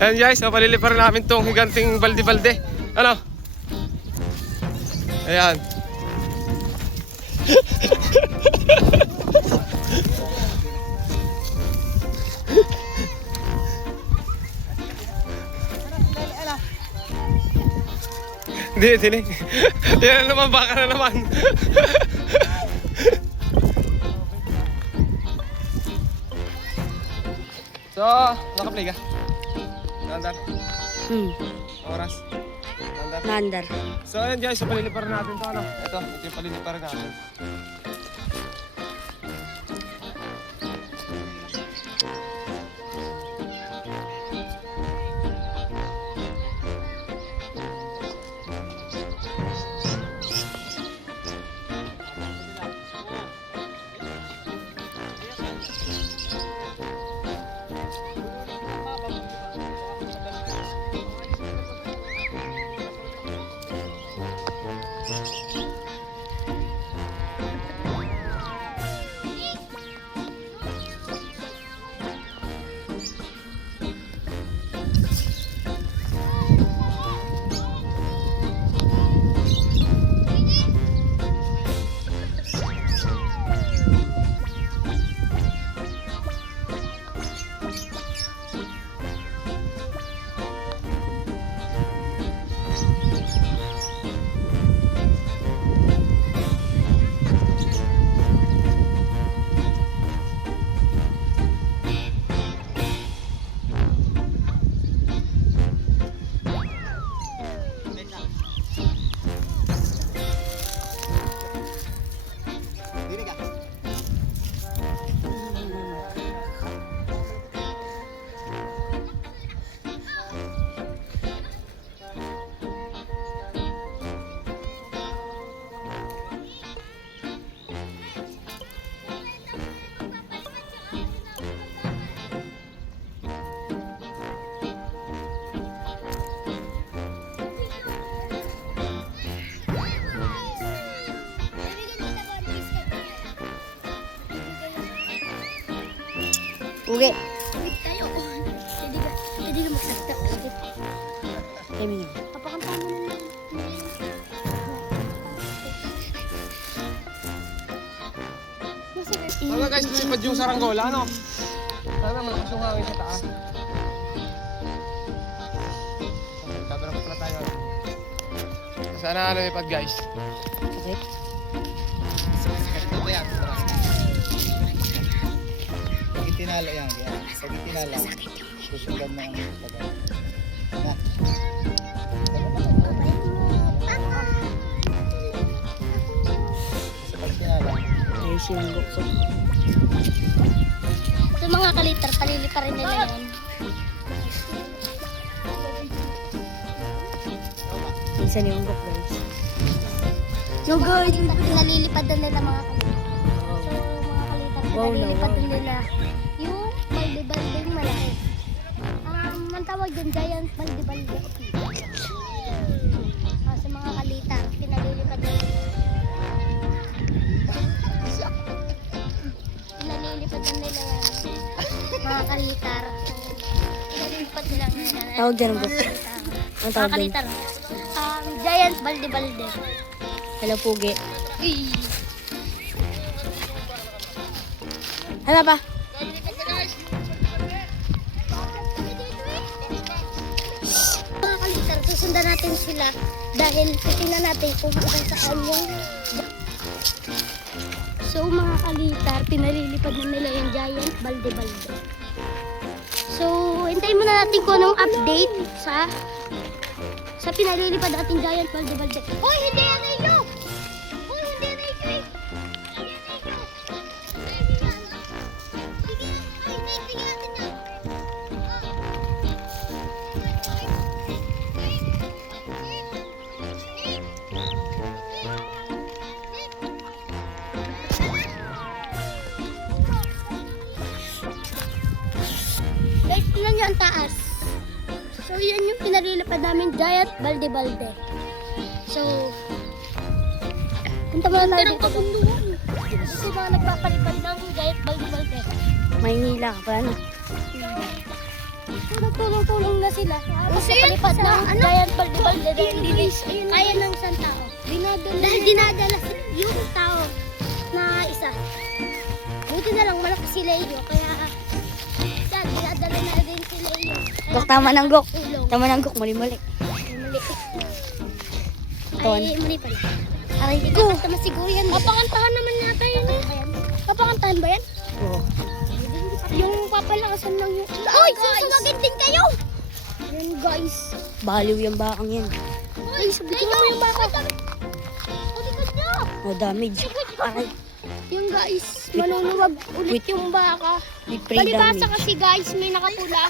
Ayan guys, napaliliparin namin tong higanting balde-balde. Ano? Ayan. Hindi. Yan naman, baka na naman. So, naka-play ka? Nandar? Oras? Nandar? Nandar. So, ayan guys, so paliliparin natin to, ano? Ito yung paliliparin natin. Ugi. Tayo. Hindi ka magsakta. Kami nga. Papakanta mo na lang. Mga guys, lumipad yung saranggola, ano? Sana malakas yung hangin sa taas. Kabara pa pala tayo. Sana lumipad guys. Okay. Ito yan. Pag itinala yan. Pag itinala, susundan na ang tagal. Na. Pag itinala. Ay, sinunggok so. So mga kalitar, palili pa rin nila yan. Minsan yung unggok guys. No guys, nalilipad na nila mga kalitar. So mga kalitar, Wow, nalilipad wow. na nila yung balde-baldeng malaki. Ang tawag dyan, giant balde-balde. Sa mga kalitar, pinalilipad na nila. Pinalilipad na nila yan. Mga kalitar. Pinalilipad nila nila. Tawag dyan ang Mga buk. kalitar. Ang Mga tawag dyan. kalitar. Giant balde-balde. Hello, Pugi. Hala pa. Mga kalitar, susundan natin sila dahil titingnan natin kung hanggang saan yung... So mga kalitar, pinalilipad na nila yung giant balde-balde. So, hintayin muna natin kung anong update sa pinalilipad natin giant balde-balde. Hoy, hindi yan iyo! Hoy, hindi yan iyo! Guys, tingnan nyo ang taas. So, yan yung pinalilipad namin giant balde-balde. So, punta muna tayo dito. Kasi mga nagpapalipad ng giant balde-balde. Maynila ka pa, ano? So, nagtulong-tulong na sila. Kasi palipad na giant balde-balde dahil hindi kaya ng isang tao. Dahil dinadala yung tao na isa. Buti na lang malaki si Leo, kaya dinadala na din si Leo. Gok, tama ng gok. Tulong. Tama ng gok, mali-mali. Ay, mali pala. Aray Ikaw, ko. tama siguro yan. Papakantahan naman yata yan eh. Papakantahan ba yan? Oo. Yung papalakasan lang yung... Uy, susumagin din kayo! Yan guys. Baliw yung bakang yan. Uy, sabihin mo yung baka. Sabihin nyo! No damage. Aray. Yung guys, manunuwag ulit yung baka. May free Palibasa damage. kasi guys, may nakapula.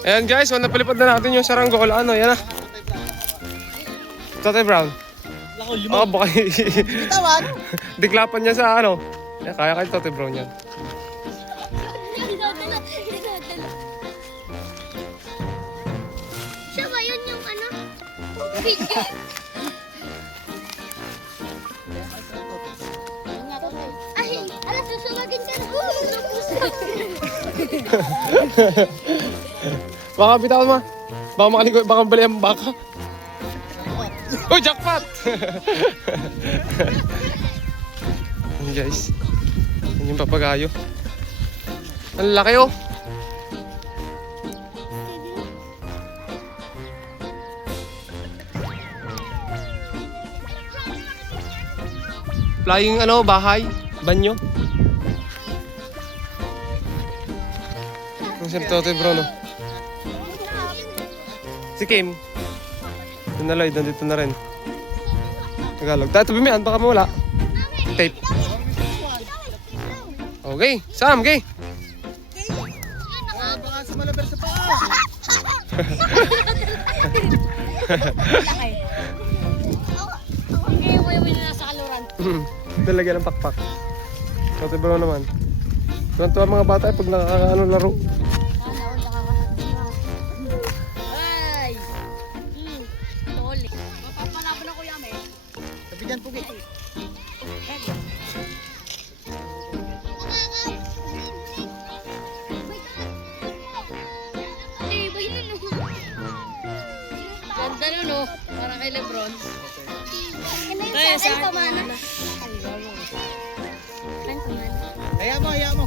Ayan guys, napalipad na natin yung saranggola. Ano, yan na. Tatay Brown. Lako, Oo, baka Tawan! diklapan niya sa ano. Yan, kaya kayo Tatay Brown yan. Siya ba yun yung ano? Video? Ay, alas, susumagin ka na. Baka bitawan mo. Baka makaligo, baka bali ang baka. Uy, jackpot! Ayan guys. Yan yung papagayo. Ang laki oh. Flying ano, bahay, banyo. Ang siyempre Totoy Bro, no? Si Kim. Ito na Lloyd, nandito na rin. Tagalog. Tayo bimihan, baka mawala. Tape. Okay, Sam, okay. Baka sumalaber sa paa! Hindi mo yung nasa kaluran. Talaga ng pakpak. Totoy Bro naman. Tuwan-tuwa mga bata pag nakakaano laro. Ay! Toli. Mapapalaban ako yan eh. Sabi dyan, Pugi. Ganda nun no? Para kay Lebron. Kaya sa akin pamana. Haya mo, haya mo.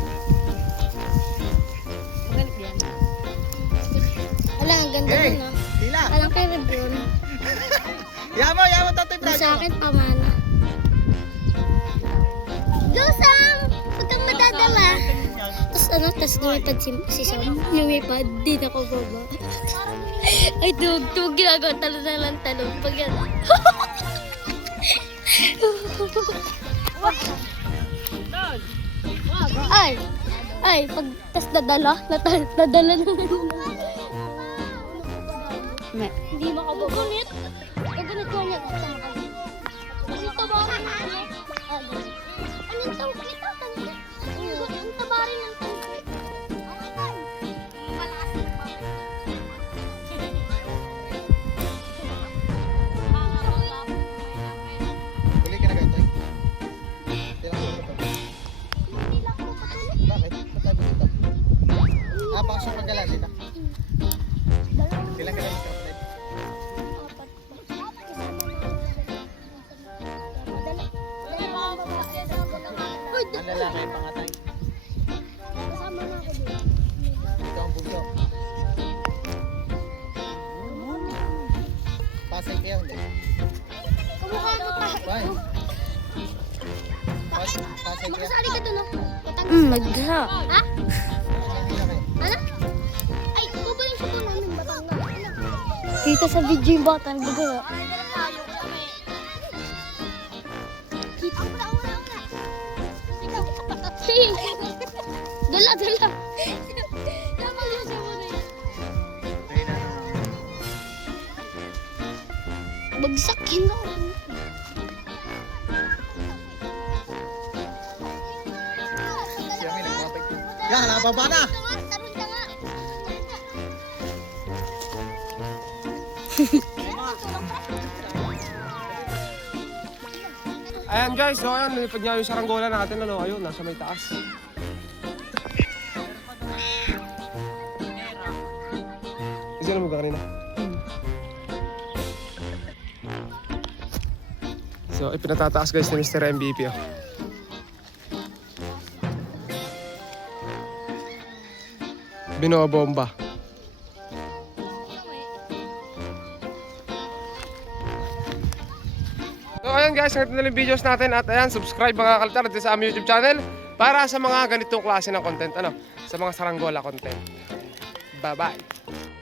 Magalit yan. Wala, ang ganda Hey, nun ah. tila. Alam kay Rebron. Haya mo, Tatay Brown. Sa akin pamana. Go Sam! Huwag kang madadala. Tapos ano, tapos lumipad si Sam. Lumipad, di na ako baba. Ay, tug, ginagawa talon. Pag yan. Ay, pag tas nadala na. May. Hindi makababanit. Kaganit ko niya. Ito ba? Ano yung tawag nito? Ang tabarin ng tawag. Huli ka na gato eh. Tila ko ito. Bakit? Ba't tayo dito? Baka siya paggalan dito. Ilang galan ka ulit? Ang lalaki pangatay. Kasama na ako dito. Ito ang bunso. Pasay kayo, hindi? Kumukha ko pa. Bye. Pasay kayo. Makasali ka doon, no? Magha. Ha? Ano? Ay, kukunin siya po namin, Batanga. Kita sa video yung bata. Baga. Dala. Bagsak yun ako. Siya may nagpapay. Yan, nababa na! Tarun ka nga. Ayan guys, so ayan, nilipad nga yung saranggola natin, ano, ayun, nasa may taas. Isa na mo ka kanina? So, ipinatataas guys ni Mr. MVP, oh. Binobomba. So ayan guys, ito na yung videos natin at ayan, subscribe mga kaltar dito sa aming YouTube channel para sa mga ganitong klase ng content, ano, sa mga saranggola content. Bye bye!